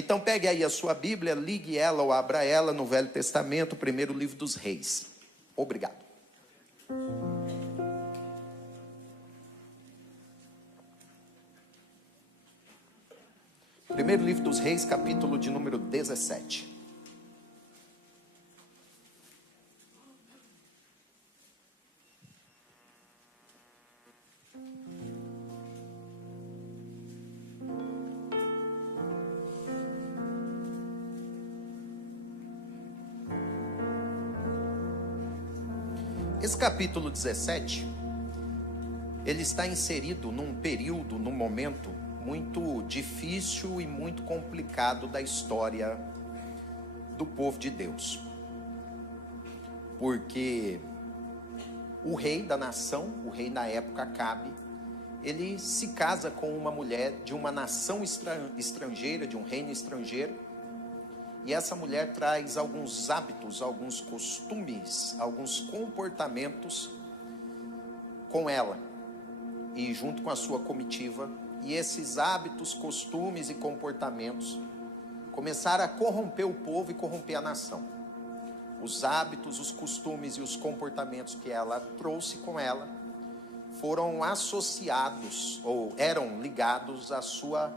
Então pegue aí a sua Bíblia, ligue ela ou abra ela no Velho Testamento, primeiro livro dos Reis. Obrigado. Primeiro livro dos Reis, capítulo de número 17. Esse capítulo 17, ele está inserido num período, num momento muito difícil e muito complicado da história do povo de Deus. Porque o rei da nação, o rei na época Acabe, ele se casa com uma mulher de uma nação estrangeira, de um reino estrangeiro. E essa mulher traz alguns hábitos, alguns costumes, alguns comportamentos com ela e junto com a sua comitiva. E esses hábitos, costumes e comportamentos começaram a corromper o povo e corromper a nação. Os hábitos, os costumes e os comportamentos que ela trouxe com ela foram associados ou eram ligados à sua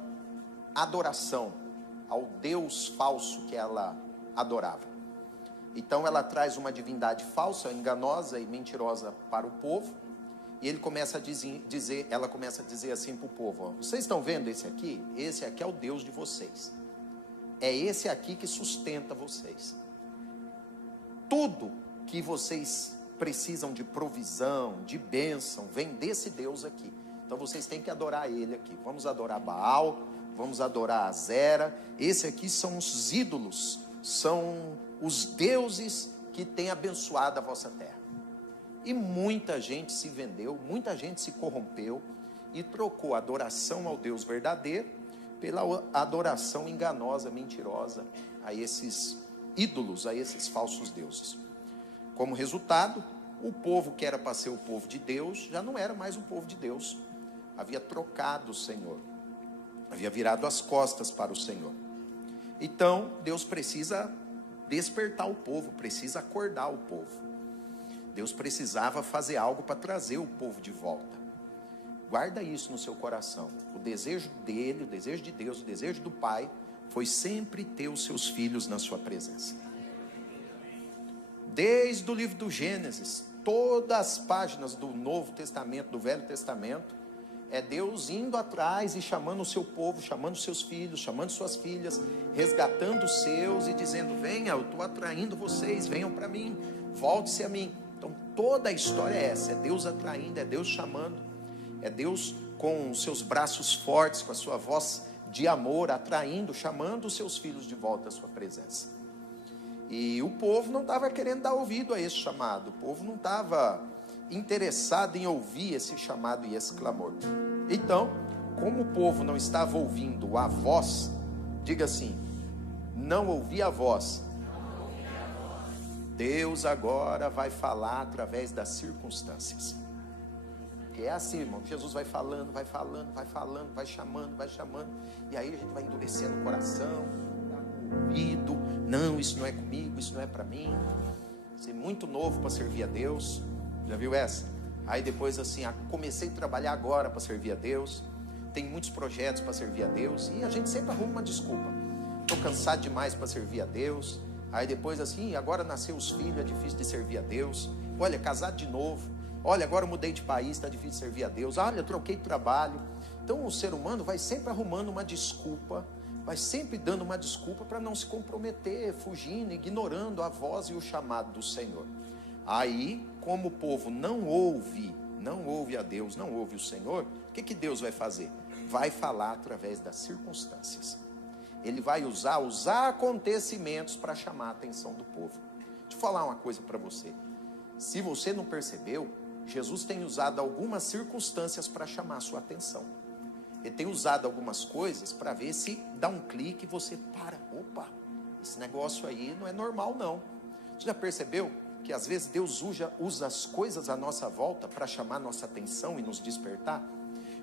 adoração, ao Deus falso que ela adorava. Então ela traz uma divindade falsa, enganosa e mentirosa para o povo. E ela começa a dizer assim para o povo: ó, vocês estão vendo esse aqui? Esse aqui é o Deus de vocês. É esse aqui que sustenta vocês. Tudo que vocês precisam de provisão, de bênção, vem desse Deus aqui. Então vocês têm que adorar ele aqui. Vamos adorar Baal, vamos adorar Azera. Esse aqui são os ídolos, são os deuses que têm abençoado a vossa terra. E muita gente se vendeu, muita gente se corrompeu e trocou a adoração ao Deus verdadeiro pela adoração enganosa, mentirosa a esses ídolos, a esses falsos deuses. Como resultado, o povo que era para ser o povo de Deus já não era mais o povo de Deus. Havia trocado o Senhor, havia virado as costas para o Senhor. Então Deus precisa despertar o povo, precisa acordar o povo. Deus precisava fazer algo para trazer o povo de volta. Guarda isso no seu coração. O desejo dele, o desejo de Deus, o desejo do Pai foi sempre ter os seus filhos na sua presença. Desde o livro do Gênesis, todas as páginas do Novo Testamento, do Velho Testamento, é Deus indo atrás e chamando o seu povo, chamando seus filhos, chamando suas filhas, resgatando os seus e dizendo: venha, eu estou atraindo vocês, venham para mim, volte-se a mim. Então toda a história é essa, é Deus atraindo, é Deus chamando, é Deus com os seus braços fortes, com a sua voz de amor, atraindo, chamando os seus filhos de volta à sua presença. E o povo não estava querendo dar ouvido a esse chamado, o povo não estava interessado em ouvir esse chamado e esse clamor. Então, como o povo não estava ouvindo a voz, diga assim: não ouvi a voz, Deus agora vai falar através das circunstâncias. Que é assim, irmão, Jesus vai falando, vai falando, vai falando, vai chamando, e aí a gente vai endurecendo o coração, ouvido, não, isso não é comigo, isso não é para mim. Ser muito novo para servir a Deus, já viu essa? Aí depois assim, comecei a trabalhar agora para servir a Deus, tem muitos projetos para servir a Deus, e a gente sempre arruma uma desculpa: estou cansado demais para servir a Deus. Aí depois assim, agora nasceu os filhos, é difícil de servir a Deus. Olha, casado de novo, olha, agora mudei de país, está difícil de servir a Deus. Olha, troquei de trabalho. Então o ser humano vai sempre arrumando uma desculpa, vai sempre dando uma desculpa para não se comprometer, fugindo, ignorando a voz e o chamado do Senhor. Aí, como o povo não ouve a Deus, não ouve o Senhor, o que Deus vai fazer? Vai falar através das circunstâncias. Ele vai usar os acontecimentos para chamar a atenção do povo. Deixa eu falar uma coisa para você. Se você não percebeu, Jesus tem usado algumas circunstâncias para chamar a sua atenção. Ele tem usado algumas coisas para ver se dá um clique e você para. Opa, esse negócio aí não é normal não. Você já percebeu que às vezes Deus usa as coisas à nossa volta para chamar nossa atenção e nos despertar?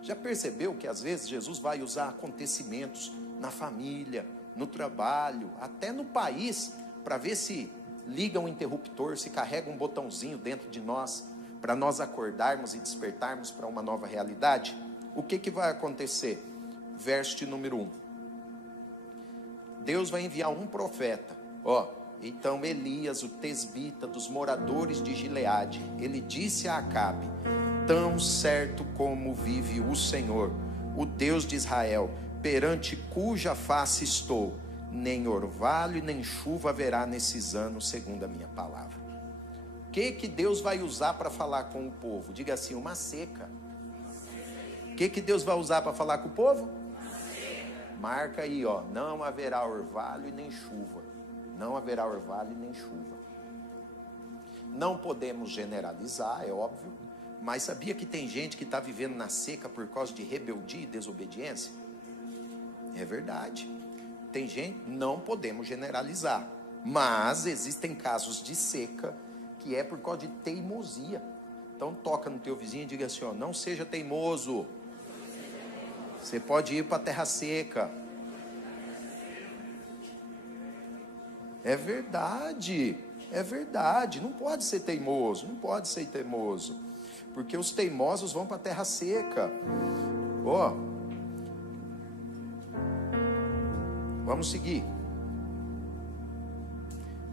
Já percebeu que às vezes Jesus vai usar acontecimentos na família, no trabalho, até no país, para ver se liga um interruptor, se carrega um botãozinho dentro de nós, para nós acordarmos e despertarmos para uma nova realidade. O que vai acontecer? Verso de número 1. Deus vai enviar um profeta. Então Elias, o tesbita dos moradores de Gileade, ele disse a Acabe: tão certo como vive o Senhor, o Deus de Israel, perante cuja face estou, nem orvalho e nem chuva haverá nesses anos, segundo a minha palavra. O que Deus vai usar para falar com o povo? Diga assim: uma seca. O que Deus vai usar para falar com o povo? Marca aí, não haverá orvalho e nem chuva. Não haverá orvalho e nem chuva. Não podemos generalizar, é óbvio, mas sabia que tem gente que está vivendo na seca por causa de rebeldia e desobediência? É verdade. Tem gente, não podemos generalizar, mas existem casos de seca que é por causa de teimosia. Então toca no teu vizinho e diga assim: não seja teimoso. Você pode ir para a terra seca. É verdade, não pode ser teimoso, porque os teimosos vão para a terra seca. Vamos seguir.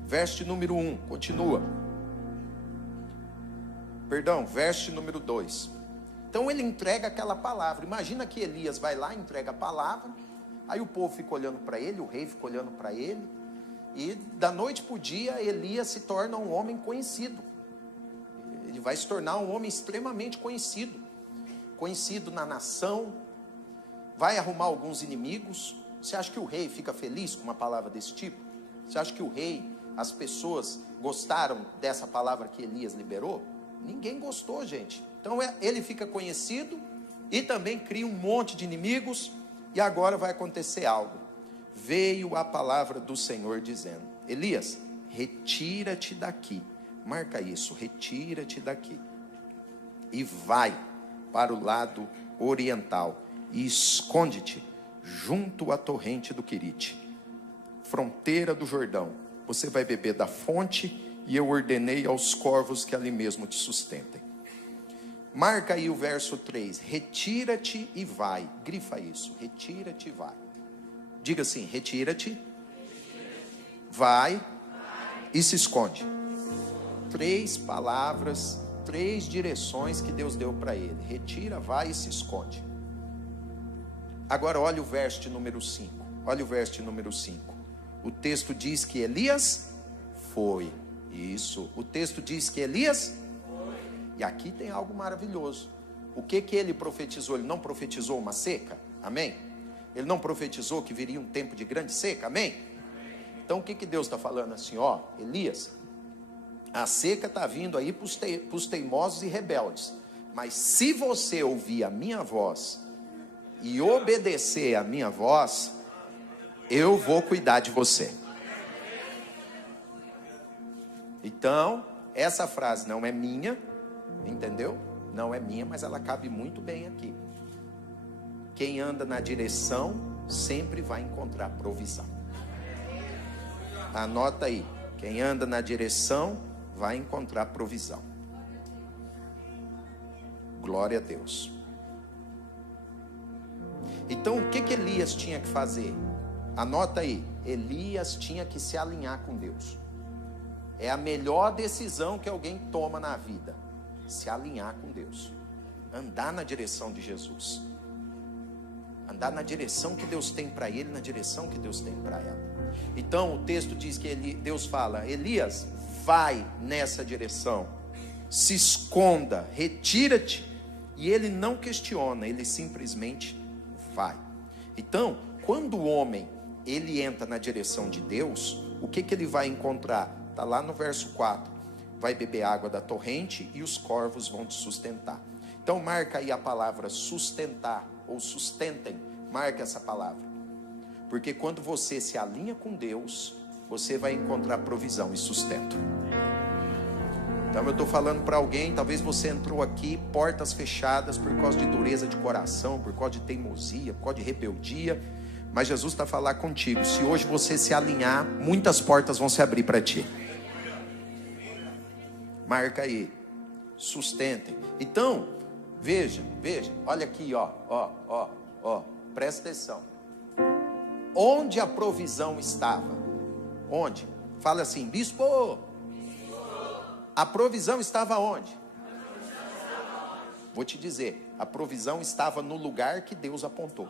Verso de número 1, continua. Verso de número 2. Então ele entrega aquela palavra. Imagina que Elias vai lá, entrega a palavra, aí o povo fica olhando para ele, o rei fica olhando para ele, e da noite para o dia Elias se torna um homem conhecido. Ele vai se tornar um homem extremamente conhecido na nação, vai arrumar alguns inimigos. Você acha que o rei fica feliz com uma palavra desse tipo? Você acha que o rei, as pessoas gostaram dessa palavra que Elias liberou? Ninguém gostou, gente. Então ele fica conhecido e também cria um monte de inimigos. E agora vai acontecer algo. Veio a palavra do Senhor dizendo: Elias, retira-te daqui. Marca isso, retira-te daqui. E vai para o lado oriental e esconde-te junto à torrente do Querite, fronteira do Jordão. Você vai beber da fonte, e eu ordenei aos corvos que ali mesmo te sustentem. Marca aí o verso 3. Retira-te e vai. Grifa isso. Retira-te e vai. Diga assim: retira-te, vai e se esconde. 3 palavras, 3 direções que Deus deu para ele: retira, vai e se esconde. Agora olha o verso de número 5. O texto diz que Elias foi. Isso. O texto diz que Elias foi. E aqui tem algo maravilhoso. O que ele profetizou? Ele não profetizou uma seca? Amém? Ele não profetizou que viria um tempo de grande seca? Amém? Então o que Deus está falando assim? Elias, a seca está vindo aí para os teimosos e rebeldes. Mas se você ouvir a minha voz e obedecer a minha voz, eu vou cuidar de você. Então, essa frase não é minha, entendeu? Não é minha, mas ela cabe muito bem aqui. Quem anda na direção sempre vai encontrar provisão. Anota aí. Quem anda na direção vai encontrar provisão. Glória a Deus. Então, o que Elias tinha que fazer? Anota aí. Elias tinha que se alinhar com Deus. É a melhor decisão que alguém toma na vida: se alinhar com Deus, andar na direção de Jesus, andar na direção que Deus tem para ele, na direção que Deus tem para ela. Então o texto diz que Deus fala: Elias, vai nessa direção, se esconda, retira-te. E ele não questiona, ele simplesmente vai. Então, quando o homem ele entra na direção de Deus, o que ele vai encontrar? Está lá no verso 4. Vai beber água da torrente e os corvos vão te sustentar. Então marca aí a palavra sustentar ou sustentem. Marca essa palavra. Porque quando você se alinha com Deus, você vai encontrar provisão e sustento. Então eu estou falando para alguém, talvez você entrou aqui, portas fechadas por causa de dureza de coração, por causa de teimosia, por causa de rebeldia. Mas Jesus está a falar contigo. Se hoje você se alinhar, muitas portas vão se abrir para ti. Marca aí. Sustentem. Então, veja, olha aqui, ó, presta atenção. Onde a provisão estava? Onde? Fala assim, bispo. A provisão estava onde? Vou te dizer, a provisão estava no lugar que Deus apontou.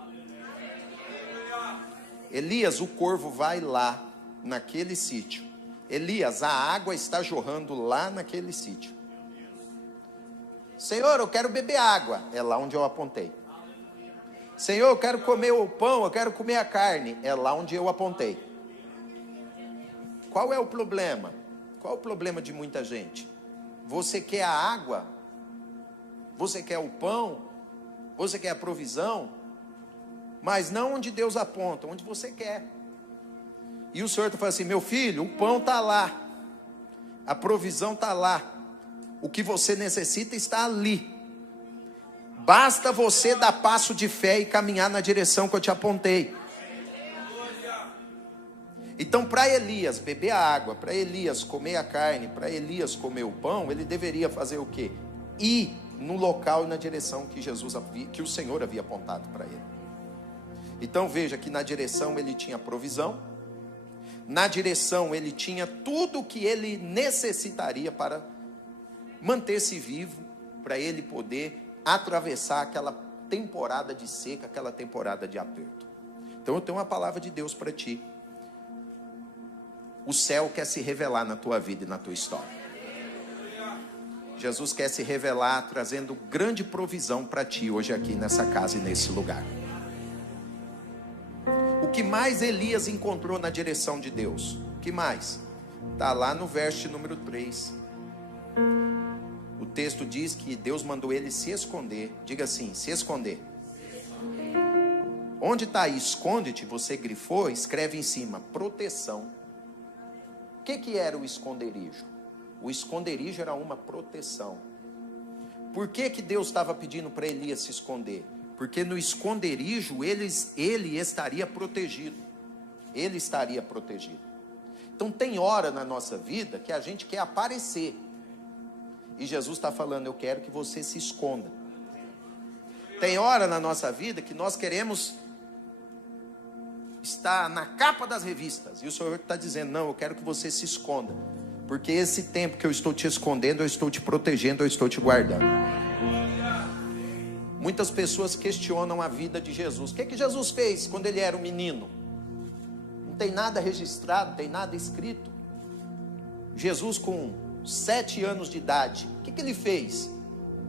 Elias, o corvo vai lá, naquele sítio. Elias, a água está jorrando lá naquele sítio. Senhor, eu quero beber água. É lá onde eu apontei. Senhor, eu quero comer o pão, eu quero comer a carne. É lá onde eu apontei. Qual é o problema? Qual é o problema de muita gente? Você quer a água? Você quer o pão? Você quer a provisão? Mas não onde Deus aponta, onde você quer. E o Senhor está falando assim, meu filho, o pão está lá. A provisão está lá. O que você necessita está ali. Basta você dar passo de fé e caminhar na direção que eu te apontei. Então, para Elias beber a água, para Elias comer a carne, para Elias comer o pão, ele deveria fazer o quê? Ir no local e na direção que o Senhor havia apontado para ele. Então veja que na direção ele tinha provisão, na direção ele tinha tudo o que ele necessitaria para manter-se vivo, para ele poder atravessar aquela temporada de seca, aquela temporada de aperto. Então eu tenho uma palavra de Deus para ti. O céu quer se revelar na tua vida e na tua história. Jesus quer se revelar trazendo grande provisão para ti hoje aqui nessa casa e nesse lugar. O que mais Elias encontrou na direção de Deus? O que mais? Está lá no verso número 3. O texto diz que Deus mandou ele se esconder. Diga assim, se esconder. Onde está aí, esconde-te, você grifou, escreve em cima, proteção. O que era o esconderijo? O esconderijo era uma proteção. Por que Deus estava pedindo para Elias se esconder? Porque no esconderijo ele estaria protegido. Ele estaria protegido. Então tem hora na nossa vida que a gente quer aparecer. E Jesus está falando, eu quero que você se esconda. Tem hora na nossa vida que nós queremos estar na capa das revistas. E o Senhor está dizendo, não, eu quero que você se esconda. Porque esse tempo que eu estou te escondendo, eu estou te protegendo, eu estou te guardando. Muitas pessoas questionam a vida de Jesus. O que Jesus fez quando ele era um menino? Não tem nada registrado, não tem nada escrito. Jesus com 7 anos de idade, o que ele fez?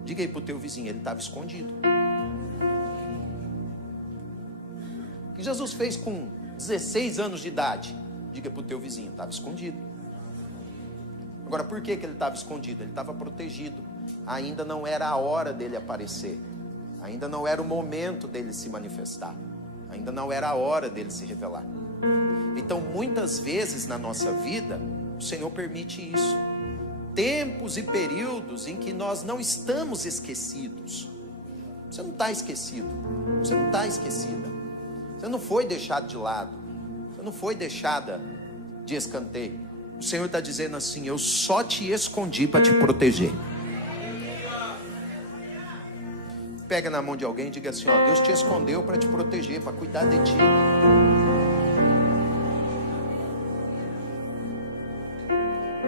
Diga aí para o teu vizinho, ele estava escondido. O que Jesus fez com 16 anos de idade? Diga para o teu vizinho, estava escondido. Agora, por que ele estava escondido? Ele estava protegido. Ainda não era a hora dele aparecer. Ainda não era o momento dele se manifestar. Ainda não era a hora dele se revelar. Então, muitas vezes na nossa vida, o Senhor permite isso. Tempos e períodos em que nós não estamos esquecidos. Você não está esquecido. Você não está esquecida. Você não foi deixado de lado. Você não foi deixada de escanteio. O Senhor está dizendo assim, eu só te escondi para te proteger. Pega na mão de alguém e diga assim, ó, Deus te escondeu para te proteger, para cuidar de ti.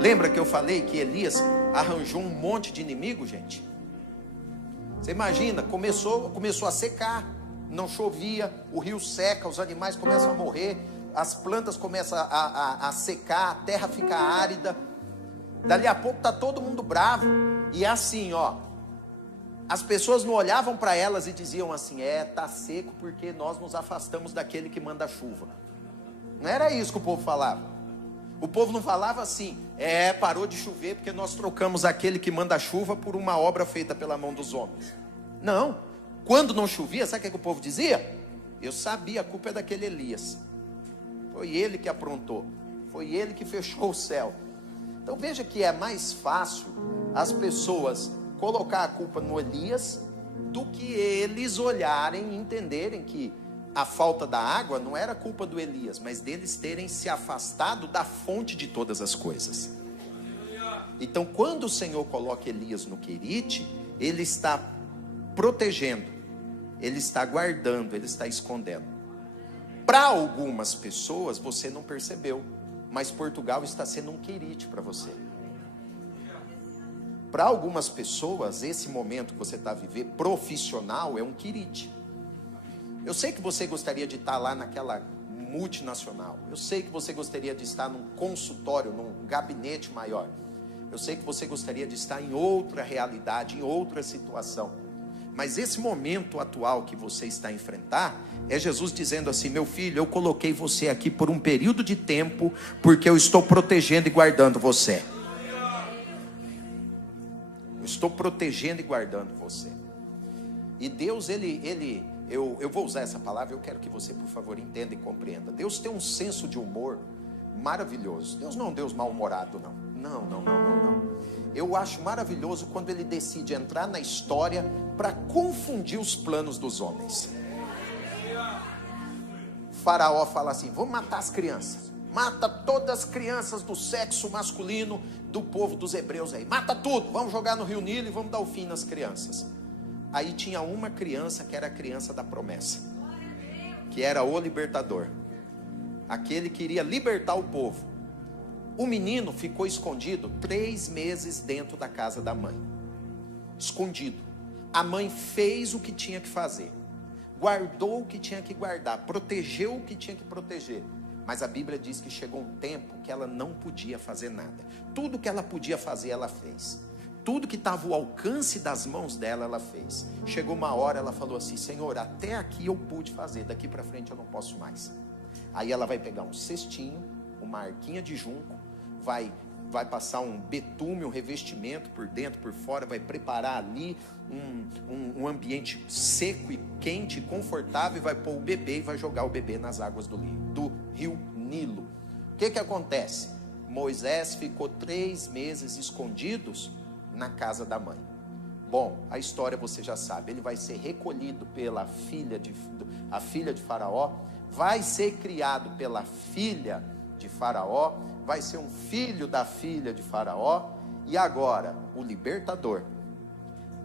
Lembra que eu falei que Elias arranjou um monte de inimigo, gente? Você imagina, começou a secar, não chovia, o rio seca, os animais começam a morrer, as plantas começam a secar, a terra fica árida. Dali a pouco está todo mundo bravo. E é assim, ó, as pessoas não olhavam para elas e diziam assim, está seco porque nós nos afastamos daquele que manda a chuva. Não era isso que o povo falava. O povo não falava assim, parou de chover porque nós trocamos aquele que manda a chuva por uma obra feita pela mão dos homens. Não, quando não chovia, sabe o que o povo dizia? Eu sabia, a culpa é daquele Elias. Foi ele que aprontou, foi ele que fechou o céu. Então veja que é mais fácil as pessoas colocar a culpa no Elias do que eles olharem e entenderem que a falta da água não era culpa do Elias, mas deles terem se afastado da fonte de todas as coisas. Então, quando o Senhor coloca Elias no Querite, Ele está protegendo, Ele está guardando, Ele está escondendo. Para algumas pessoas, você não percebeu, mas Portugal está sendo um Querite para você. Para algumas pessoas, esse momento que você está vivendo, profissional, é um Querite. Eu sei que você gostaria de estar lá naquela multinacional. Eu sei que você gostaria de estar num consultório, num gabinete maior. Eu sei que você gostaria de estar em outra realidade, em outra situação. Mas esse momento atual que você está a enfrentar, é Jesus dizendo assim: meu filho, eu coloquei você aqui por um período de tempo, porque eu estou protegendo e guardando você. Eu estou protegendo e guardando você. E Deus, eu vou usar essa palavra, eu quero que você, por favor, entenda e compreenda. Deus tem um senso de humor maravilhoso. Deus não é um Deus mal-humorado, não. Não. Eu acho maravilhoso quando Ele decide entrar na história para confundir os planos dos homens. Faraó fala assim: vamos matar as crianças. Mata todas as crianças do sexo masculino do povo dos hebreus aí. Mata tudo, vamos jogar no Rio Nilo e vamos dar o fim nas crianças. Aí tinha uma criança que era a criança da promessa, que era o libertador, aquele que iria libertar o povo. O menino ficou escondido 3 meses dentro da casa da mãe, escondido. A mãe fez o que tinha que fazer, guardou o que tinha que guardar, protegeu o que tinha que proteger. Mas a Bíblia diz que chegou um tempo que ela não podia fazer nada. Tudo que ela podia fazer, ela fez. Tudo que estava ao alcance das mãos dela, ela fez. Chegou uma hora, ela falou assim: Senhor, até aqui eu pude fazer, daqui para frente eu não posso mais. Aí ela vai pegar um cestinho, uma arquinha de junco, vai passar um betume, um revestimento por dentro, por fora, vai preparar ali um ambiente seco e quente, confortável, e vai pôr o bebê e vai jogar o bebê nas águas do rio Nilo. O que acontece? Moisés ficou 3 meses escondidos na casa da mãe. Bom, a história você já sabe. Ele vai ser recolhido pela filha de Faraó, vai ser criado pela filha de Faraó, vai ser um filho da filha de Faraó, e agora o libertador,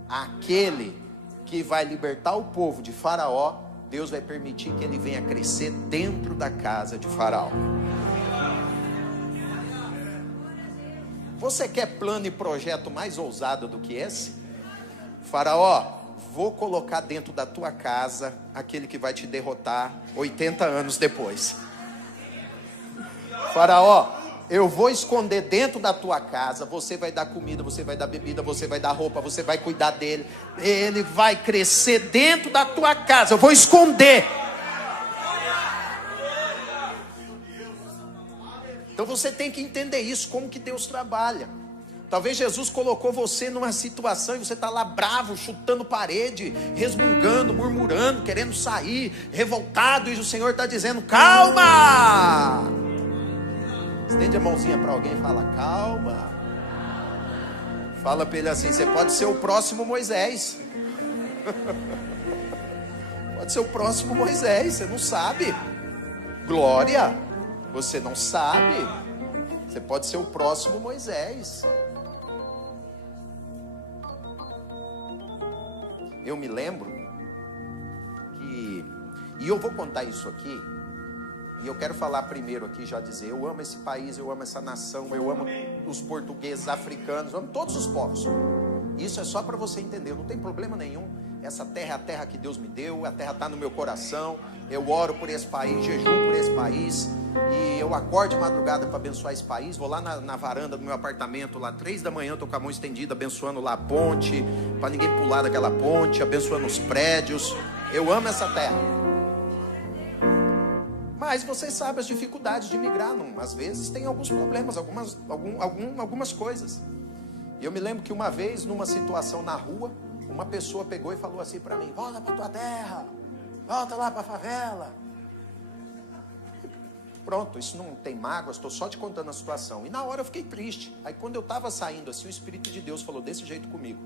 aquele que vai libertar o povo de Faraó, Deus vai permitir que ele venha crescer dentro da casa de Faraó. Você quer plano e projeto mais ousado do que esse? Faraó, vou colocar dentro da tua casa aquele que vai te derrotar 80 anos depois. Faraó, eu vou esconder dentro da tua casa, você vai dar comida, você vai dar bebida, você vai dar roupa, você vai cuidar dele, ele vai crescer dentro da tua casa, eu vou esconder. Então você tem que entender isso, como que Deus trabalha. Talvez Jesus colocou você numa situação e você está lá bravo, chutando parede, resmungando, murmurando, querendo sair, revoltado, e o Senhor está dizendo: calma! Estende a mãozinha para alguém e fala: calma. Fala para ele assim: você pode ser o próximo Moisés. Pode ser o próximo Moisés, você não sabe. Glória, você não sabe. Você pode ser o próximo Moisés. Eu me lembro que, e eu vou contar isso aqui, e eu quero falar primeiro aqui, já dizer, eu amo esse país, eu amo essa nação, eu amo os portugueses, africanos, eu amo todos os povos. Isso é só para você entender, não tem problema nenhum. Essa terra é a terra que Deus me deu, a terra está no meu coração. Eu oro por esse país, jejum por esse país, e eu acordo de madrugada para abençoar esse país. Vou lá na varanda do meu apartamento, lá 3 da manhã, estou com a mão estendida, abençoando lá a ponte, para ninguém pular daquela ponte, abençoando os prédios. Eu amo essa terra. Mas você sabe as dificuldades de migrar, não? Às vezes tem alguns problemas, algumas coisas. E eu me lembro que uma vez, numa situação na rua, uma pessoa pegou e falou assim para mim: volta para tua terra, volta lá para a favela. Pronto, isso não tem mágoa, estou só te contando a situação. E na hora eu fiquei triste. Aí quando eu estava saindo assim, o Espírito de Deus falou desse jeito comigo: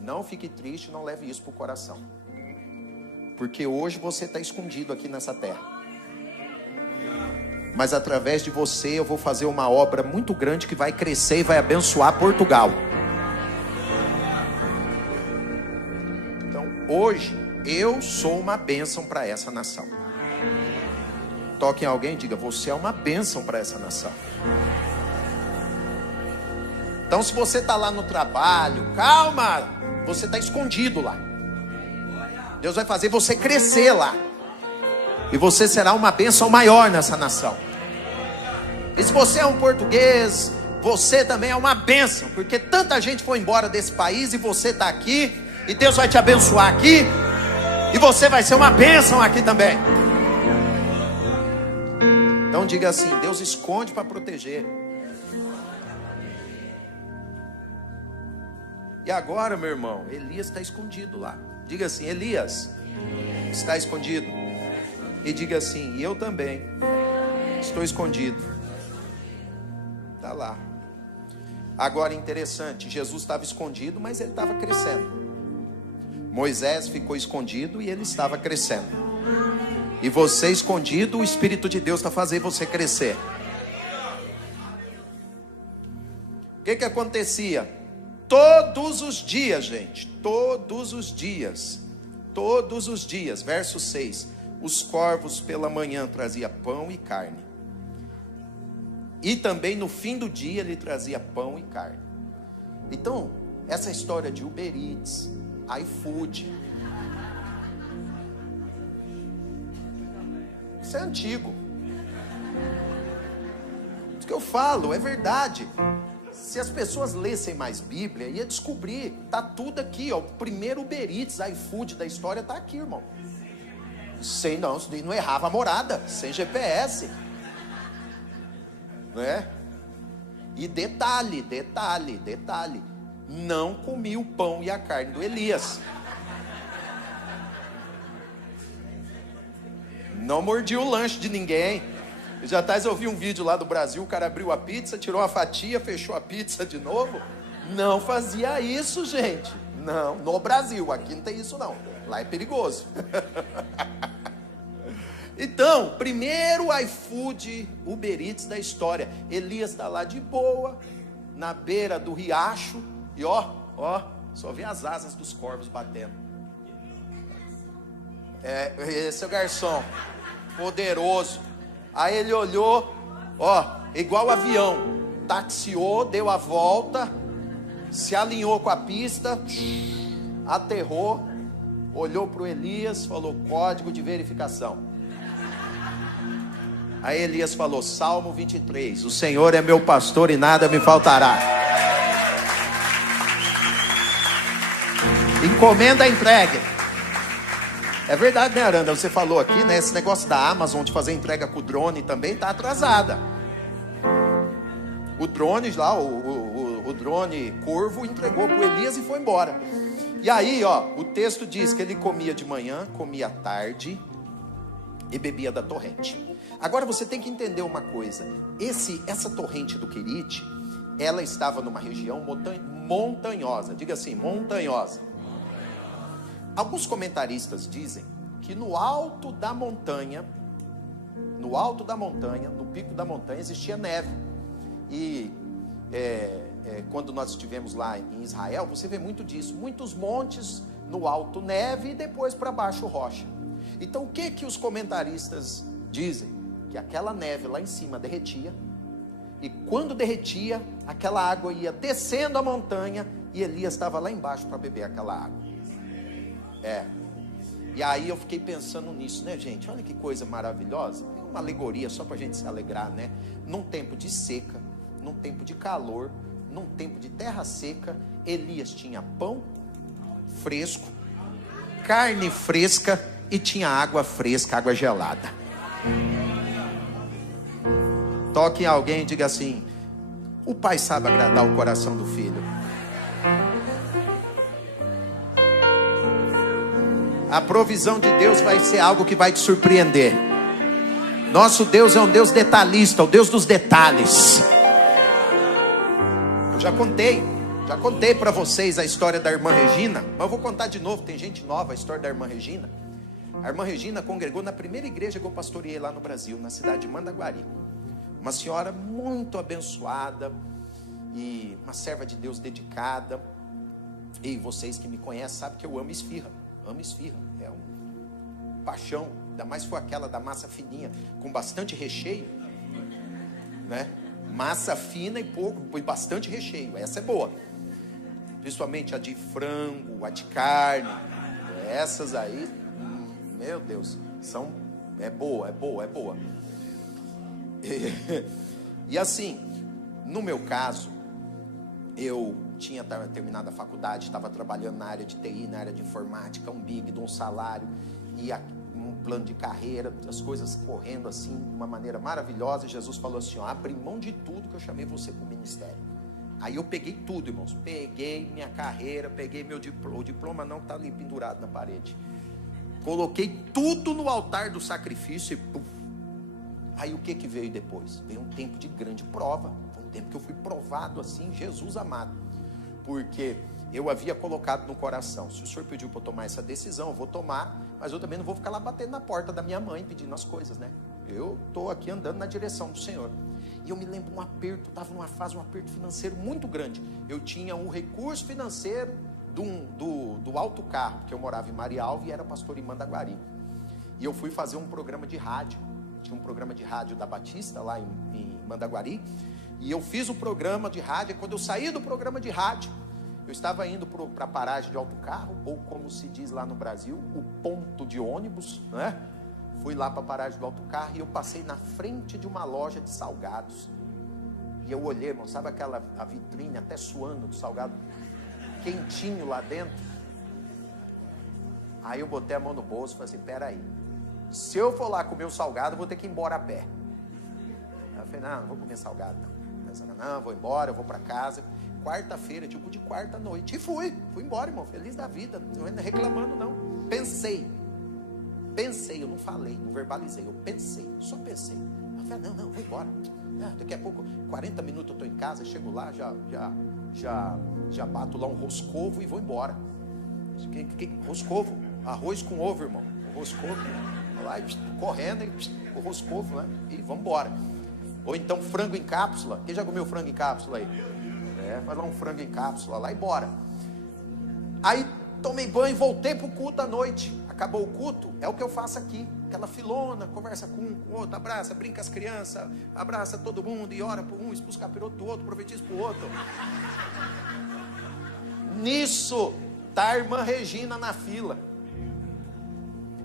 não fique triste, não leve isso para o coração. Porque hoje você está escondido aqui nessa terra. Mas através de você eu vou fazer uma obra muito grande que vai crescer e vai abençoar Portugal. Então hoje eu sou uma bênção para essa nação. Toque em alguém e diga: você é uma bênção para essa nação. Então se você está lá no trabalho, calma, você está escondido lá. Deus vai fazer você crescer lá. E você será uma bênção maior nessa nação. E se você é um português, você também é uma bênção. Porque tanta gente foi embora desse país e você está aqui. E Deus vai te abençoar aqui. E você vai ser uma bênção aqui também. Então diga assim: Deus esconde para proteger. E agora, meu irmão, Elias está escondido lá. Diga assim: Elias está escondido. E diga assim: e eu também estou escondido. Está lá. Agora interessante, Jesus estava escondido, mas ele estava crescendo. Moisés ficou escondido e ele estava crescendo. E você escondido, o Espírito de Deus está fazendo você crescer. O que acontecia? Todos os dias, gente, todos os dias, verso 6, os corvos pela manhã trazia pão e carne, e também no fim do dia ele trazia pão e carne. Então, essa história de Uber Eats, iFood, isso é antigo. Isso que eu falo, é verdade. Se as pessoas lessem mais Bíblia, ia descobrir, tá tudo aqui, ó. O primeiro Uber Eats, iFood da história tá aqui, irmão. Não errava a morada, sem GPS, não é? E detalhe, não comi o pão e a carne do Elias. Não mordi o lanche de ninguém. Já atrás eu vi um vídeo lá do Brasil, o cara abriu a pizza, tirou uma fatia, fechou a pizza de novo. Não fazia isso, gente. Não, no Brasil, aqui não tem isso não. Lá é perigoso. Então, primeiro iFood, Uber Eats da história. Elias está lá de boa, na beira do riacho, e ó, só vê as asas dos corvos batendo. Esse é o garçom, poderoso. Aí ele olhou, igual avião, taxiou, deu a volta, se alinhou com a pista, aterrou, olhou para o Elias, falou: código de verificação. Aí Elias falou: Salmo 23, o Senhor é meu pastor e nada me faltará. Encomenda entregue. É verdade, né, Aranda? Você falou aqui, né? Esse negócio da Amazon de fazer entrega com o drone também está atrasada. O drone lá, o drone Corvo entregou para o Elias e foi embora. E aí, o texto diz que ele comia de manhã, comia à tarde e bebia da torrente. Agora você tem que entender uma coisa. Essa torrente do Querite, ela estava numa região montanhosa. Diga assim, montanhosa. Alguns comentaristas dizem que no alto da montanha, no pico da montanha, existia neve. E quando nós estivemos lá em Israel, você vê muito disso. Muitos montes no alto neve e depois para baixo rocha. Então o que os comentaristas dizem? Que aquela neve lá em cima derretia, e quando derretia, aquela água ia descendo a montanha, e Elias estava lá embaixo para beber aquela água. E aí eu fiquei pensando nisso, né, gente? Olha que coisa maravilhosa. É uma alegoria só para a gente se alegrar, né? Num tempo de seca, num tempo de calor, num tempo de terra seca, Elias tinha pão fresco, carne fresca e tinha água fresca, água gelada. Toque em alguém e diga assim: o pai sabe agradar o coração do filho. A provisão de Deus vai ser algo que vai te surpreender. Nosso Deus é um Deus detalhista, o Deus dos detalhes. Eu já contei para vocês a história da irmã Regina, mas eu vou contar de novo, tem gente nova, a história da irmã Regina. A irmã Regina congregou na primeira igreja que eu pastoreei lá no Brasil, na cidade de Mandaguari. Uma senhora muito abençoada e uma serva de Deus dedicada. E vocês que me conhecem sabem que eu amo esfirra. Amo esfirra, é um paixão. Ainda mais foi aquela da massa fininha, com bastante recheio, né? Massa fina e pouco, e bastante recheio. Essa é boa. Principalmente a de frango, a de carne. Essas aí, meu Deus, é boa. E assim, no meu caso, eu tinha terminado a faculdade, estava trabalhando na área de TI, na área de informática, um big, de um salário, e um plano de carreira, as coisas correndo assim, de uma maneira maravilhosa. E Jesus falou assim, ó, abri mão de tudo que eu chamei você para o ministério. Aí eu peguei tudo, irmãos, peguei minha carreira, peguei meu diploma, o diploma não está ali pendurado na parede. Coloquei tudo no altar do sacrifício e puf. Aí o que veio depois? Veio um tempo de grande prova, foi um tempo que eu fui provado assim, Jesus amado, porque eu havia colocado no coração, se o Senhor pediu para eu tomar essa decisão, eu vou tomar, mas eu também não vou ficar lá batendo na porta da minha mãe pedindo as coisas, né? Eu estou aqui andando na direção do Senhor. E eu me lembro um aperto, estava numa fase, um aperto financeiro muito grande. Eu tinha um recurso financeiro do Alto Carro, porque eu morava em Marialva e era pastor em Mandaguari. E eu fui fazer um programa de rádio. Tinha um programa de rádio da Batista lá em Mandaguari. E eu fiz o programa de rádio. E quando eu saí do programa de rádio, eu estava indo para a paragem de Alto Carro, ou como se diz lá no Brasil, o ponto de ônibus, né? Fui lá para a paragem do Alto Carro e eu passei na frente de uma loja de salgados. E eu olhei, irmão, sabe a vitrine até suando do salgado, quentinho lá dentro? Aí eu botei a mão no bolso e falei assim, peraí, se eu for lá comer o salgado, eu vou ter que ir embora a pé. Aí eu falei, não vou comer salgado não, vou embora, eu vou para casa. Quarta-feira, tipo de quarta-noite, e fui embora, irmão, feliz da vida, não ando reclamando não. Pensei, eu não falei, não verbalizei, eu só pensei. Eu falei, não, vou embora. Daqui a pouco, 40 minutos eu estou em casa, chego lá, já bato lá um roscovo e vou embora. Roscovo? Arroz com ovo, irmão. Roscovo, lá, correndo, o roscovo, né? E vamos embora. Ou então frango em cápsula. Quem já comeu frango em cápsula aí? Faz lá um frango em cápsula lá e bora. Aí tomei banho e voltei pro culto à noite. Acabou o culto, é o que eu faço aqui. Aquela filona, conversa com um, com o outro, abraça, brinca as crianças, abraça todo mundo e ora por um, expulsa o capiroto do outro, profetiza pro outro. Nisso, tá a irmã Regina na fila.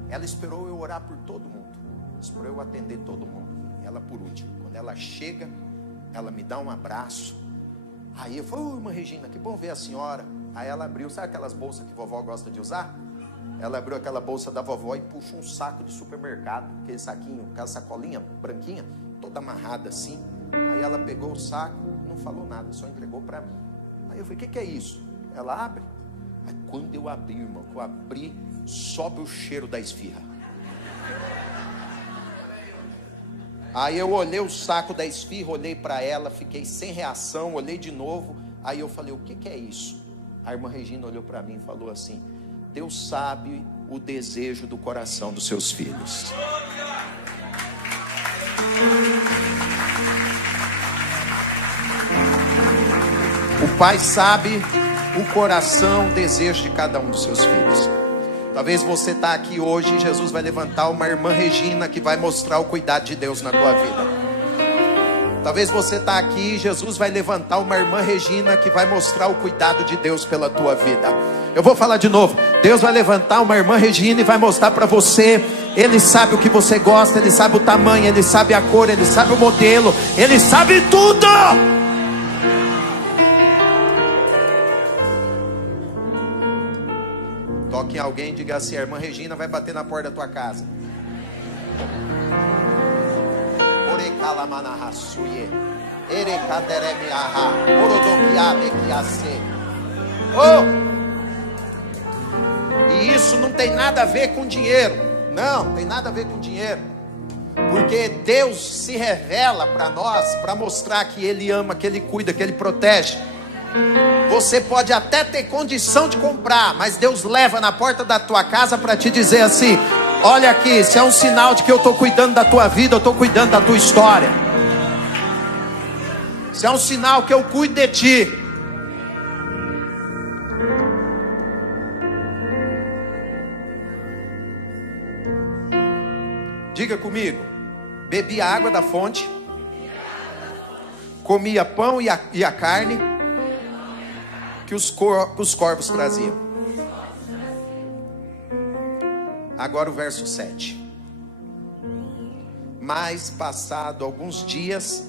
Ela esperou eu orar por todo mundo. Esperou eu atender todo mundo. Ela por último. Quando ela chega, ela me dá um abraço. Aí eu falei, irmã Regina, que bom ver a senhora. Aí ela abriu, sabe aquelas bolsas que vovó gosta de usar? Ela abriu aquela bolsa da vovó e puxou um saco de supermercado, aquele saquinho, aquela sacolinha branquinha, toda amarrada assim. Aí ela pegou o saco, não falou nada, só entregou para mim. Aí eu falei, o que é isso? Ela abre. Aí quando eu abri, irmão, que eu abri, sobe o cheiro da esfirra. Aí eu olhei o saco da esfirra, olhei para ela, fiquei sem reação, olhei de novo. Aí eu falei, o que é isso? A irmã Regina olhou para mim e falou assim, Deus sabe o desejo do coração dos seus filhos. O Pai sabe o coração, o desejo de cada um dos seus filhos. Talvez você está aqui hoje e Jesus vai levantar uma irmã Regina que vai mostrar o cuidado de Deus na tua vida. Talvez você está aqui e Jesus vai levantar uma irmã Regina que vai mostrar o cuidado de Deus pela tua vida. Eu vou falar de novo. Deus vai levantar uma irmã Regina e vai mostrar para você. Ele sabe o que você gosta, Ele sabe o tamanho, Ele sabe a cor, Ele sabe o modelo, Ele sabe tudo. Toque em alguém e diga assim, a irmã Regina vai bater na porta da tua casa. E isso não tem nada a ver com dinheiro. Não tem nada a ver com dinheiro. Porque Deus se revela para nós para mostrar que Ele ama, que Ele cuida, que Ele protege. Você pode até ter condição de comprar, mas Deus leva na porta da tua casa para te dizer assim, Olha aqui, isso é um sinal de que eu estou cuidando da tua vida, eu estou cuidando da tua história. Isso é um sinal que eu cuido de ti. Diga comigo: bebi a água da fonte, comia pão e a carne que os corvos traziam. Agora o verso 7. Mas passado alguns dias,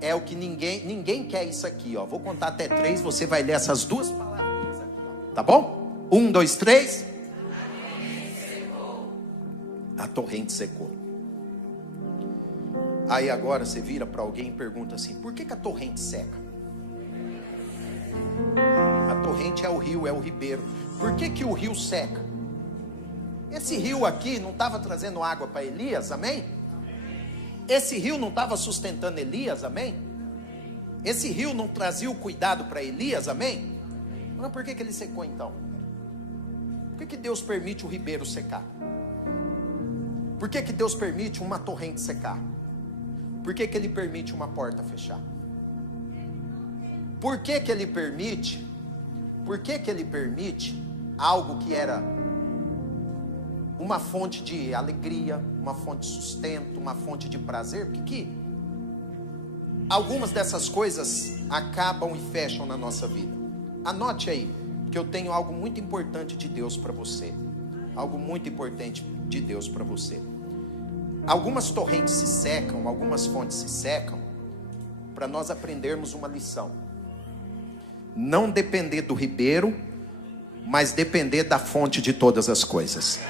é o que ninguém quer isso aqui, ó. Vou contar até 3, você vai ler essas duas palavras aqui, ó. Tá bom? 1, 2, 3. A torrente secou. Aí agora você vira para alguém e pergunta assim: por que a torrente seca? A torrente é o rio, é o ribeiro. Por que o rio seca? Esse rio aqui não estava trazendo água para Elias, amém? Esse rio não estava sustentando Elias, amém? Esse rio não trazia o cuidado para Elias, amém? Mas por que ele secou então? Por que Deus permite o ribeiro secar? Por que Deus permite uma torrente secar? Por que Ele permite uma porta fechar? Por que Ele permite? Por que Ele permite algo que era uma fonte de alegria, uma fonte de sustento, uma fonte de prazer? Porque algumas dessas coisas acabam e fecham na nossa vida. Anote aí, que eu tenho algo muito importante de Deus para você. Algo muito importante de Deus para você. Algumas torrentes se secam, algumas fontes se secam, para nós aprendermos uma lição. Não depender do ribeiro, mas depender da fonte de todas as coisas.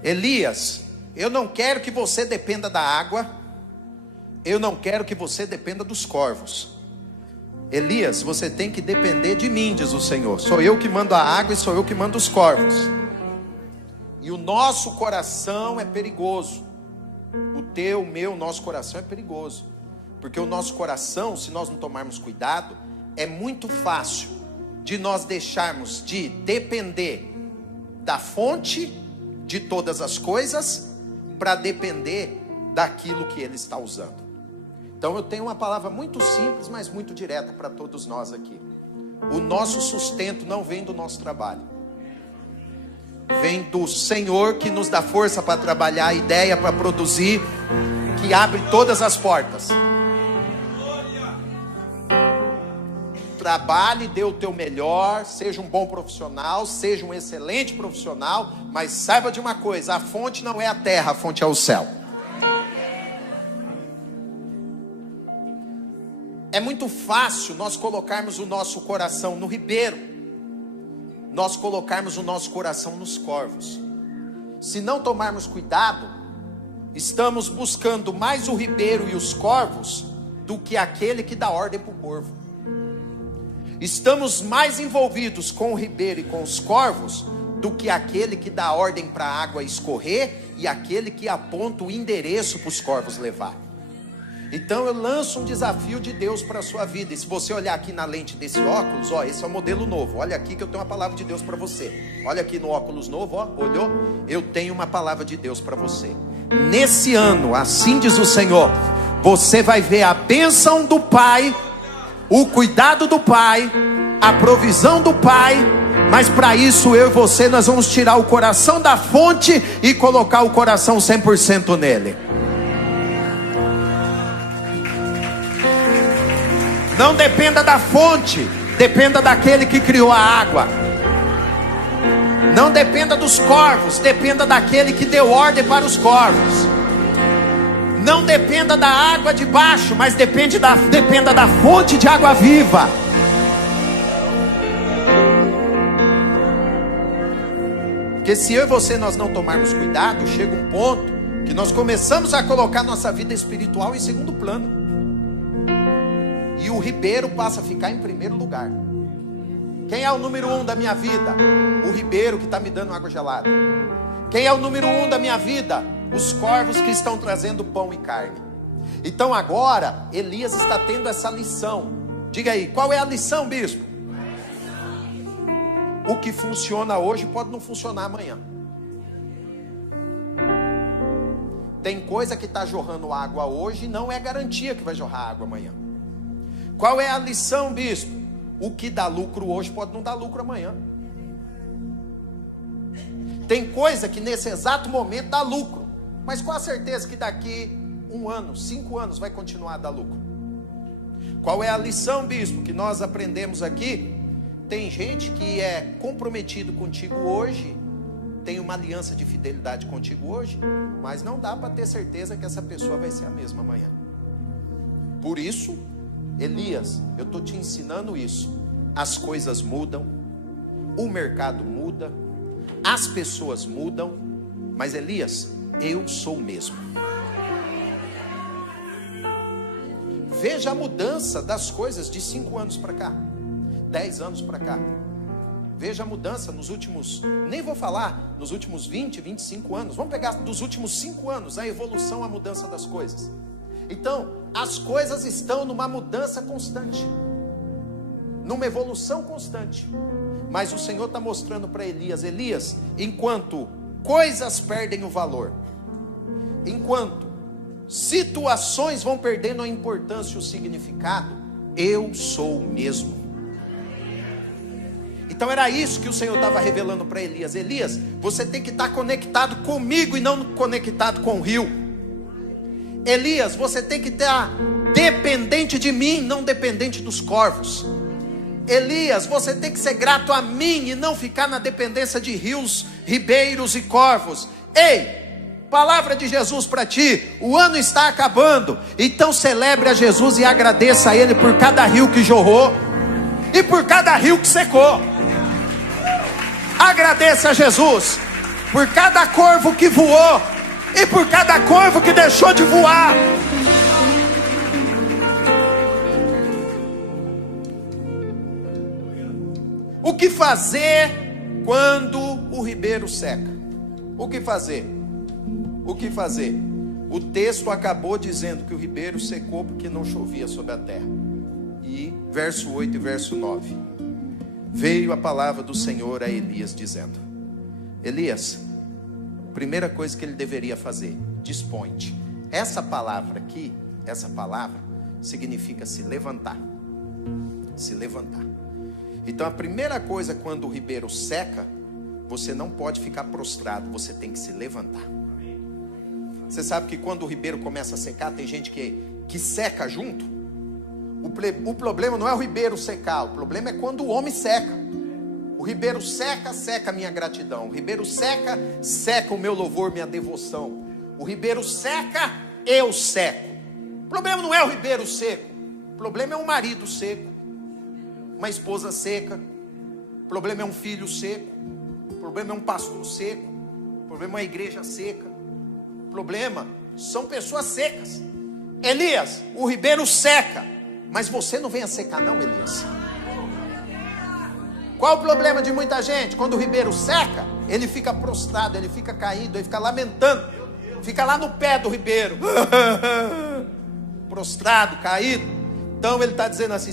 Elias, eu não quero que você dependa da água, eu não quero que você dependa dos corvos. Elias, você tem que depender de mim, diz o Senhor. Sou eu que mando a água e sou eu que mando os corvos. E o nosso coração é perigoso. O teu, o meu, o nosso coração é perigoso. Porque o nosso coração, se nós não tomarmos cuidado, é muito fácil de nós deixarmos de depender da fonte de todas as coisas para depender daquilo que Ele está usando. Então eu tenho uma palavra muito simples, mas muito direta para todos nós aqui. O nosso sustento não vem do nosso trabalho. Vem do Senhor, que nos dá força para trabalhar, ideia para produzir, que abre todas as portas. Trabalhe, dê o teu melhor, seja um bom profissional, seja um excelente profissional, mas saiba de uma coisa: a fonte não é a terra, a fonte é o céu. É muito fácil nós colocarmos o nosso coração no ribeiro, nós colocarmos o nosso coração nos corvos. Se não tomarmos cuidado, estamos buscando mais o ribeiro e os corvos do que aquele que dá ordem para o corvo. Estamos mais envolvidos com o ribeiro e com os corvos do que aquele que dá ordem para a água escorrer e aquele que aponta o endereço para os corvos levar. Então eu lanço um desafio de Deus para a sua vida. E se você olhar aqui na lente desse óculos, ó, esse é o modelo novo. Olha aqui que eu tenho uma palavra de Deus para você. Olha aqui no óculos novo, ó, olhou? Eu tenho uma palavra de Deus para você. Nesse ano, assim diz o Senhor, você vai ver a bênção do Pai, o cuidado do Pai, a provisão do Pai. Mas para isso eu e você, nós vamos tirar o coração da fonte e colocar o coração 100% nele. Não dependa da fonte, dependa daquele que criou a água. Não dependa dos corvos, dependa daquele que deu ordem para os corvos. Não dependa da água de baixo, mas dependa da fonte de água viva. Porque se eu e você nós não tomarmos cuidado, chega um ponto que nós começamos a colocar nossa vida espiritual em segundo plano. E o ribeiro passa a ficar em primeiro lugar. Quem é o número 1 da minha vida? O ribeiro que está me dando água gelada. Quem é o número 1 da minha vida? Os corvos que estão trazendo pão e carne. Então agora, Elias está tendo essa lição. Diga aí, qual é a lição, bispo? o que funciona hoje pode não funcionar amanhã. Tem coisa que está jorrando água hoje e não é garantia que vai jorrar água amanhã. Qual é a lição, bispo? O que dá lucro hoje pode não dar lucro amanhã. Tem coisa que nesse exato momento dá lucro, mas qual a certeza que daqui 1 ano, 5 anos vai continuar a dar lucro? Qual é a lição, bispo, que nós aprendemos aqui? Tem gente que é comprometido contigo hoje, tem uma aliança de fidelidade contigo hoje, mas não dá para ter certeza que essa pessoa vai ser a mesma amanhã. Por isso, Elias, eu estou te ensinando isso. As coisas mudam, o mercado muda, as pessoas mudam, mas Elias, eu sou o mesmo. Veja a mudança das coisas de 5 anos para cá, 10 anos para cá. Veja a mudança nos últimos, nem vou falar nos últimos 20, 25 anos. Vamos pegar dos últimos 5 anos, a evolução, a mudança das coisas. Então, as coisas estão numa mudança constante, numa evolução constante. Mas o Senhor está mostrando para Elias: Elias, enquanto coisas perdem o valor, enquanto situações vão perdendo a importância e o significado, eu sou o mesmo. Então era isso que o Senhor estava revelando para Elias. Elias, você tem que estar conectado comigo e não conectado com o rio. Elias, você tem que estar dependente de mim, não dependente dos corvos. Elias, você tem que ser grato a mim e não ficar na dependência de rios, ribeiros e corvos. Ei, palavra de Jesus para ti: o ano está acabando, então celebre a Jesus e agradeça a Ele por cada rio que jorrou e por cada rio que secou. Agradeça a Jesus por cada corvo que voou e por cada corvo que deixou de voar. O que fazer quando o ribeiro seca? O que fazer? O que fazer? O texto acabou dizendo que o ribeiro secou porque não chovia sobre a terra. E verso 8 e verso 9. Veio a palavra do Senhor a Elias dizendo: Elias, primeira coisa que ele deveria fazer, dispõe-te. Essa palavra aqui, essa palavra significa se levantar. Se levantar. Então a primeira coisa, quando o ribeiro seca, você não pode ficar prostrado, você tem que se levantar. Você sabe que quando o ribeiro começa a secar, tem gente que seca junto. O problema não é o ribeiro secar, o problema é quando o homem seca. O ribeiro seca, seca a minha gratidão. O ribeiro seca, seca o meu louvor, minha devoção. O ribeiro seca, eu seco. O problema não é o ribeiro seco, o problema é um marido seco, uma esposa seca, o problema é um filho seco, o problema é um pastor seco, o problema é uma igreja seca, o problema são pessoas secas. Elias, o ribeiro seca, mas você não vem a secar não, Elias. Qual o problema de muita gente? Quando o ribeiro seca, ele fica prostrado, ele fica caído, ele fica lamentando, fica lá no pé do ribeiro, prostrado, caído. Então ele está dizendo assim: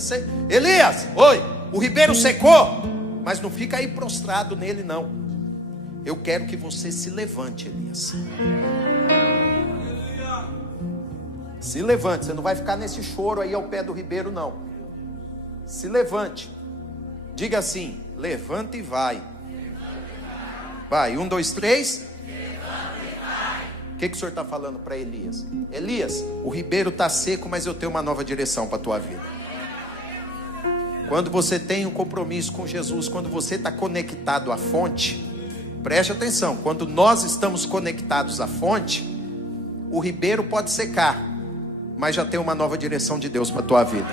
Elias, oi, o ribeiro secou, mas não fica aí prostrado nele não. Eu quero que você se levante, Elias. Se levante, você não vai ficar nesse choro aí ao pé do ribeiro não. Se levante. Diga assim: levanta e vai. Vai, 1, 2, 3. O que o Senhor está falando para Elias? Elias, o ribeiro está seco, mas eu tenho uma nova direção para a tua vida. Quando você tem um compromisso com Jesus, quando você está conectado à fonte, preste atenção, quando nós estamos conectados à fonte, o ribeiro pode secar, mas já tem uma nova direção de Deus para a tua vida.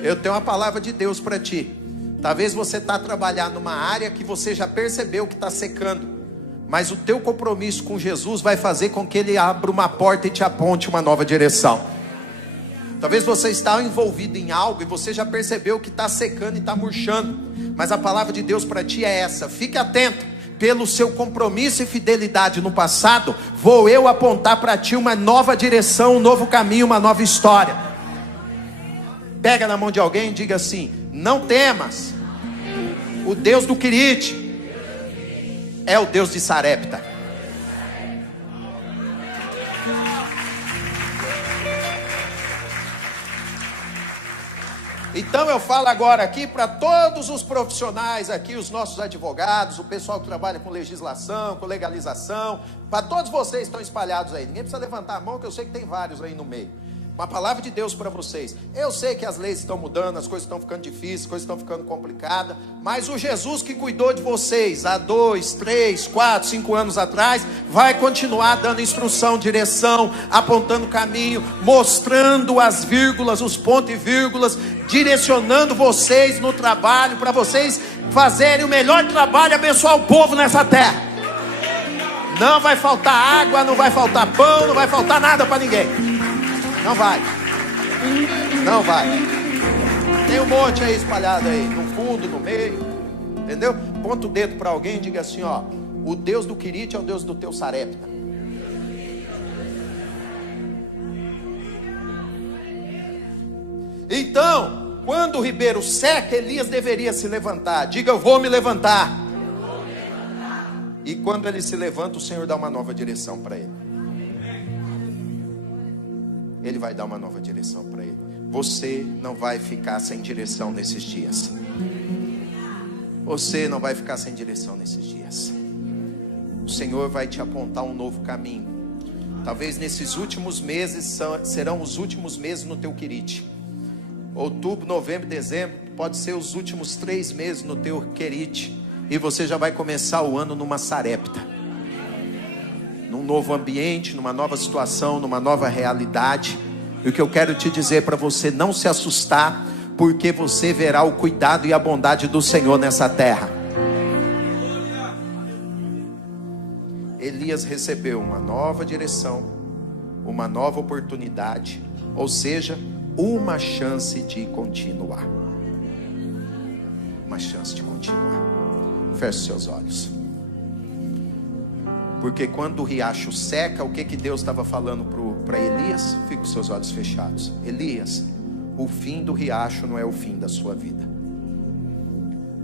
Eu tenho uma palavra de Deus para ti. Talvez você está trabalhando numa área que você já percebeu que está secando, mas o teu compromisso com Jesus vai fazer com que Ele abra uma porta e te aponte uma nova direção. Talvez você está envolvido em algo e você já percebeu que está secando e está murchando, mas a palavra de Deus para ti é essa: fique atento. Pelo seu compromisso e fidelidade no passado, vou eu apontar para ti uma nova direção, um novo caminho, uma nova história. Pega na mão de alguém e diga assim: não temas, O Deus do Quirite é o Deus de Sarepta. Então eu falo agora aqui para todos os profissionais aqui, os nossos advogados, o pessoal que trabalha com legislação, com legalização, para todos vocês que estão espalhados aí. Ninguém precisa levantar a mão, que eu sei que tem vários aí no meio. Uma palavra de Deus para vocês. Eu sei que as leis estão mudando, as coisas estão ficando difíceis, as coisas estão ficando complicadas, mas o Jesus que cuidou de vocês há 2, 3, 4, 5 anos atrás, vai continuar dando instrução, direção, apontando caminho, mostrando as vírgulas, os pontos e vírgulas, direcionando vocês no trabalho, para vocês fazerem o melhor trabalho e abençoar o povo nessa terra. Não vai faltar água, não vai faltar pão, não vai faltar nada para ninguém. Não vai. Não vai. Tem um monte aí espalhado aí, no fundo, no meio. Entendeu? Ponta o dedo para alguém e diga assim, ó: o Deus do Quirite é o Deus do teu Sarepta. Então, quando o ribeiro seca, Elias deveria se levantar. Diga: eu vou me levantar. E quando ele se levanta, o Senhor dá uma nova direção para ele. Ele vai dar uma nova direção para ele. Você não vai ficar sem direção nesses dias. Você não vai ficar sem direção nesses dias. O Senhor vai te apontar um novo caminho. Talvez nesses últimos meses serão os últimos meses no teu Quirite. Outubro, novembro, dezembro pode ser os últimos 3 meses no teu Quirite. E você já vai começar o ano numa Sarepta, num novo ambiente, numa nova situação, numa nova realidade. E o que eu quero te dizer para você: não se assustar, porque você verá o cuidado e a bondade do Senhor nessa terra. Elias recebeu uma nova direção, uma nova oportunidade, ou seja, uma chance de continuar. Uma chance de continuar. Feche seus olhos. Porque quando o riacho seca, o que Deus estava falando para Elias? Fique com seus olhos fechados. Elias, o fim do riacho não é o fim da sua vida.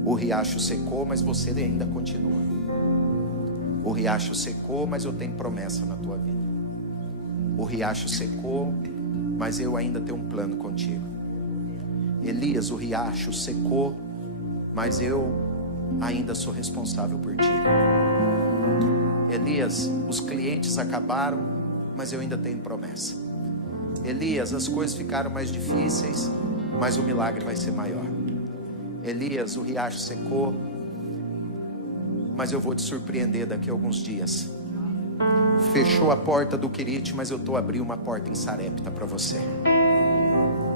O riacho secou, mas você ainda continua. O riacho secou, mas eu tenho promessa na tua vida. O riacho secou, mas eu ainda tenho um plano contigo. Elias, o riacho secou, mas eu ainda sou responsável por ti. Elias, os clientes acabaram, mas eu ainda tenho promessa. Elias, as coisas ficaram mais difíceis, mas o milagre vai ser maior. Elias, o riacho secou, mas eu vou te surpreender daqui a alguns dias. Fechou a porta do Quirite, mas eu estou abrindo uma porta em Sarepta para você.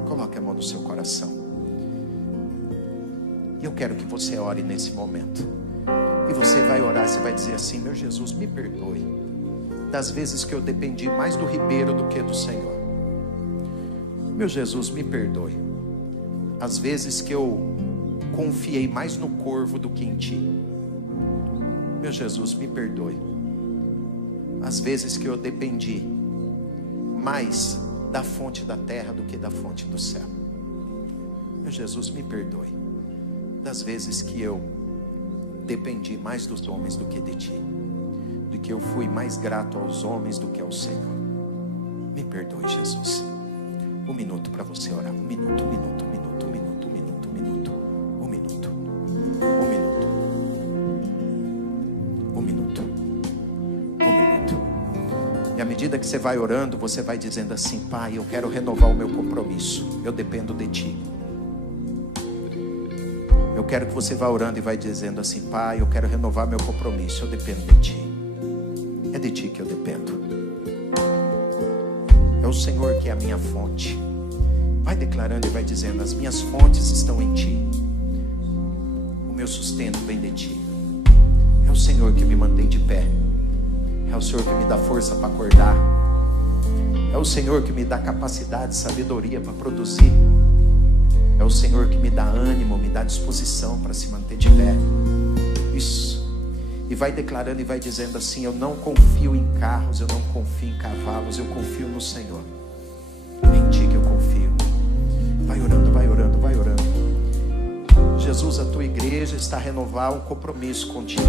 Coloque a mão no seu coração. E eu quero que você ore nesse momento. E você vai orar, você vai dizer assim: meu Jesus, me perdoe das vezes que eu dependi mais do ribeiro do que do Senhor. Meu Jesus, me perdoe as vezes que eu confiei mais no corvo do que em ti. Meu Jesus, me perdoe as vezes que eu dependi mais da fonte da terra do que da fonte do céu. Meu Jesus, me perdoe das vezes que eu dependi mais dos homens do que de ti, do que eu fui mais grato aos homens do que ao Senhor. Me perdoe, Jesus. 1 minuto para você orar. 1 minuto, 1 minuto, 1 minuto, 1 minuto, 1 minuto, 1 minuto, 1 minuto, 1 minuto, 1 minuto, 1 minuto. E à medida que você vai orando, você vai dizendo assim: Pai, eu quero renovar o meu compromisso, eu dependo de ti. Eu quero que você vá orando e vai dizendo assim: Pai, eu quero renovar meu compromisso, eu dependo de ti. É de ti que eu dependo. É o Senhor que é a minha fonte. Vai declarando e vai dizendo: as minhas fontes estão em ti. O meu sustento vem de ti. É o Senhor que me mantém de pé. É o Senhor que me dá força para acordar. É o Senhor que me dá capacidade, sabedoria para produzir. É o Senhor que me dá ânimo, me dá disposição para se manter de pé. Isso. E vai declarando e vai dizendo assim: eu não confio em carros, eu não confio em cavalos, eu confio no Senhor. É em ti que eu confio. Vai orando, vai orando, vai orando. Jesus, a tua igreja está a renovar um compromisso contigo.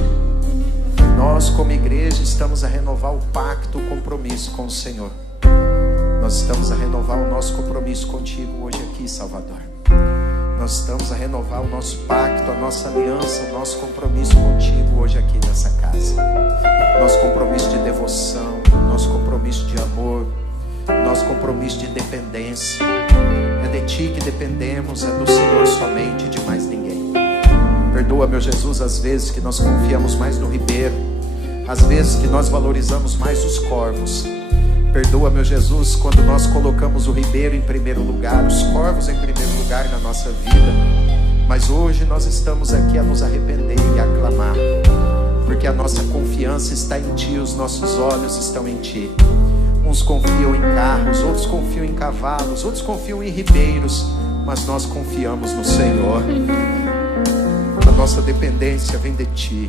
Nós, como igreja, estamos a renovar o pacto, o compromisso com o Senhor. Nós estamos a renovar o nosso compromisso contigo hoje aqui, Salvador. Nós estamos a renovar o nosso pacto, a nossa aliança, o nosso compromisso contigo hoje aqui nessa casa. Nosso compromisso de devoção, nosso compromisso de amor, nosso compromisso de dependência. É de ti que dependemos, é do Senhor somente, de mais ninguém. Perdoa, meu Jesus, as vezes que nós confiamos mais no ribeiro, às vezes que nós valorizamos mais os corvos. Perdoa, meu Jesus, quando nós colocamos o ribeiro em primeiro lugar, os corvos em primeiro lugar na nossa vida. Mas hoje nós estamos aqui a nos arrepender e a clamar, porque a nossa confiança está em Ti, os nossos olhos estão em Ti. Uns confiam em carros, outros confiam em cavalos, outros confiam em ribeiros, mas nós confiamos no Senhor. A nossa dependência vem de Ti.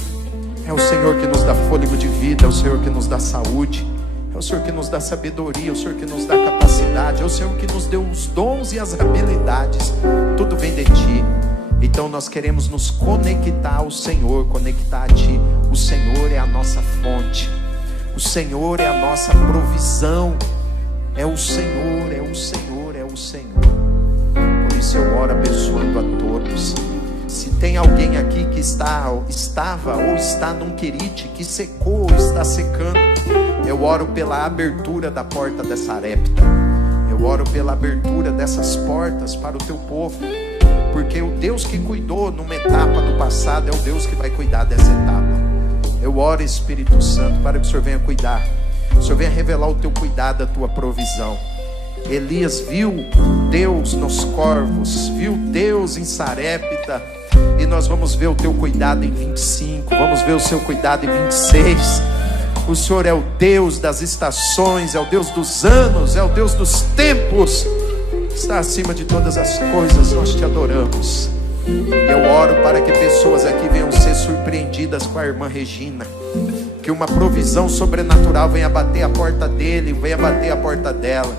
É o Senhor que nos dá fôlego de vida, é o Senhor que nos dá saúde, é o Senhor que nos dá sabedoria, é o Senhor que nos dá capacidade, é o Senhor que nos deu os dons e as habilidades. Tudo vem de Ti. Então nós queremos nos conectar ao Senhor, conectar a Ti. O Senhor é a nossa fonte, o Senhor é a nossa provisão. É o Senhor, é o Senhor, é o Senhor. Por isso eu oro abençoando a todos. Se tem alguém aqui que estava ou está num querite que secou ou está secando, eu oro pela abertura da porta da Sarepta. Eu oro pela abertura dessas portas para o teu povo, porque o Deus que cuidou numa etapa do passado é o Deus que vai cuidar dessa etapa. Eu oro, Espírito Santo, para que o Senhor venha cuidar, o Senhor venha revelar o teu cuidado, a tua provisão. Elias viu Deus nos corvos, viu Deus em Sarepta, e nós vamos ver o teu cuidado em 25, vamos ver o seu cuidado em 26. O Senhor é o Deus das estações, é o Deus dos anos, é o Deus dos tempos, está acima de todas as coisas. Nós te adoramos. Eu oro para que pessoas aqui venham ser surpreendidas com a irmã Regina, que uma provisão sobrenatural venha bater a porta dele, venha bater a porta dela.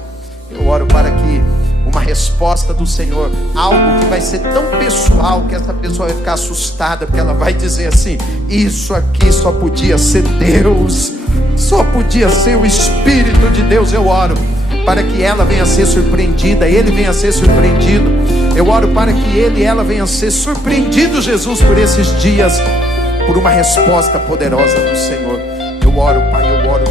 Eu oro para que uma resposta do Senhor, algo que vai ser tão pessoal que essa pessoa vai ficar assustada, porque ela vai dizer assim: isso aqui só podia ser Deus, só podia ser o Espírito de Deus. Eu oro para que ela venha ser surpreendida, ele venha ser surpreendido. Eu oro para que ele e ela venham ser surpreendidos, Jesus, por esses dias, por uma resposta poderosa do Senhor. Eu oro, Pai, eu oro